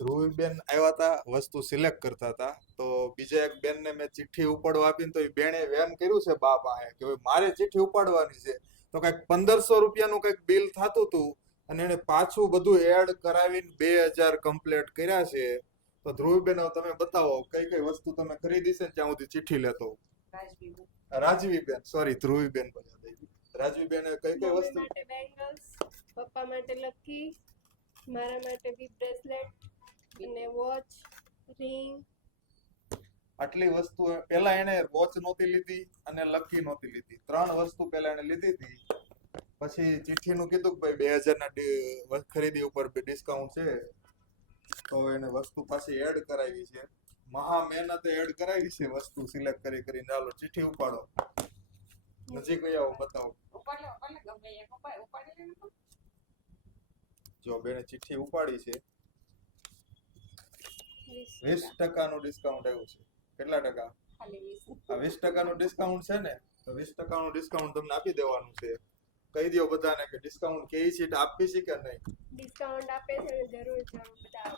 ધ્રુવીબેન આવ્યા હતા, વસ્તુ સિલેક્ટ કરતા હતા, તો બીજા એક બેનને મેં ચિઠ્ઠી ઉપાડવા આપીને તો એ બેને વેન કર્યું છે બા પાસે કે ભાઈ મારે ચિઠ્ઠી ઉપાડવાની છે, તો કંઈક 1500 રૂપિયાનું કંઈક બિલ થતું હતું અને એને પાછું બધું એડ કરાવીને 2000 કમ્પ્લીટ કર્યા છે. તો ધ્રુવીબેન હવે તમે બતાવો કઈ કઈ વસ્તુ તમે ખરીદી છે ત્યાં સુધી ચિઠ્ઠી લેતો. રાજવીબેન, સોરી ધ્રુવીબેન, રાજવીબેન કઈ કઈ વસ્તુ? માટે બેંગલ્સ, પપ્પા માટે લકી, મારા માટે બી બ્રેસલેટ અને વોચ, રિંગ. આટલી વસ્તુ પેલા એને વોચ નહોતી લીધી અને લકી નહોતી લીધી, 3 વસ્તુ પેલા એને લીધી હતી. પછી ચિઠ્ઠીનું કીધું કે ભાઈ 2000 ના ખરીદી ઉપર ડિસ્કાઉન્ટ છે, તો એને વસ્તુ પાછી એડ કરાવી છે. મહા મહેનતે એડ કરાવી છે વસ્તુ સિલેક્ટ કરી કરીને. ચાલો ચિઠ્ઠી ઉપાડો, નજીક આવો, બતાવો. જો બેને ચિઠ્ઠી ઉપાડી છે, 20% નું ડિસ્કાઉન્ટ આવ્યું છે. કેટલા ટકા? આ 20% નું ડિસ્કાઉન્ટ છે ને, તો 20% નું ડિસ્કાઉન્ટ તમને આપી દેવાનું છે. કહી દો બધાને કે ડિસ્કાઉન્ટ કે છે આપી છે કે નહીં. ડિસ્કાઉન્ટ આપે છે, જરૂર બધા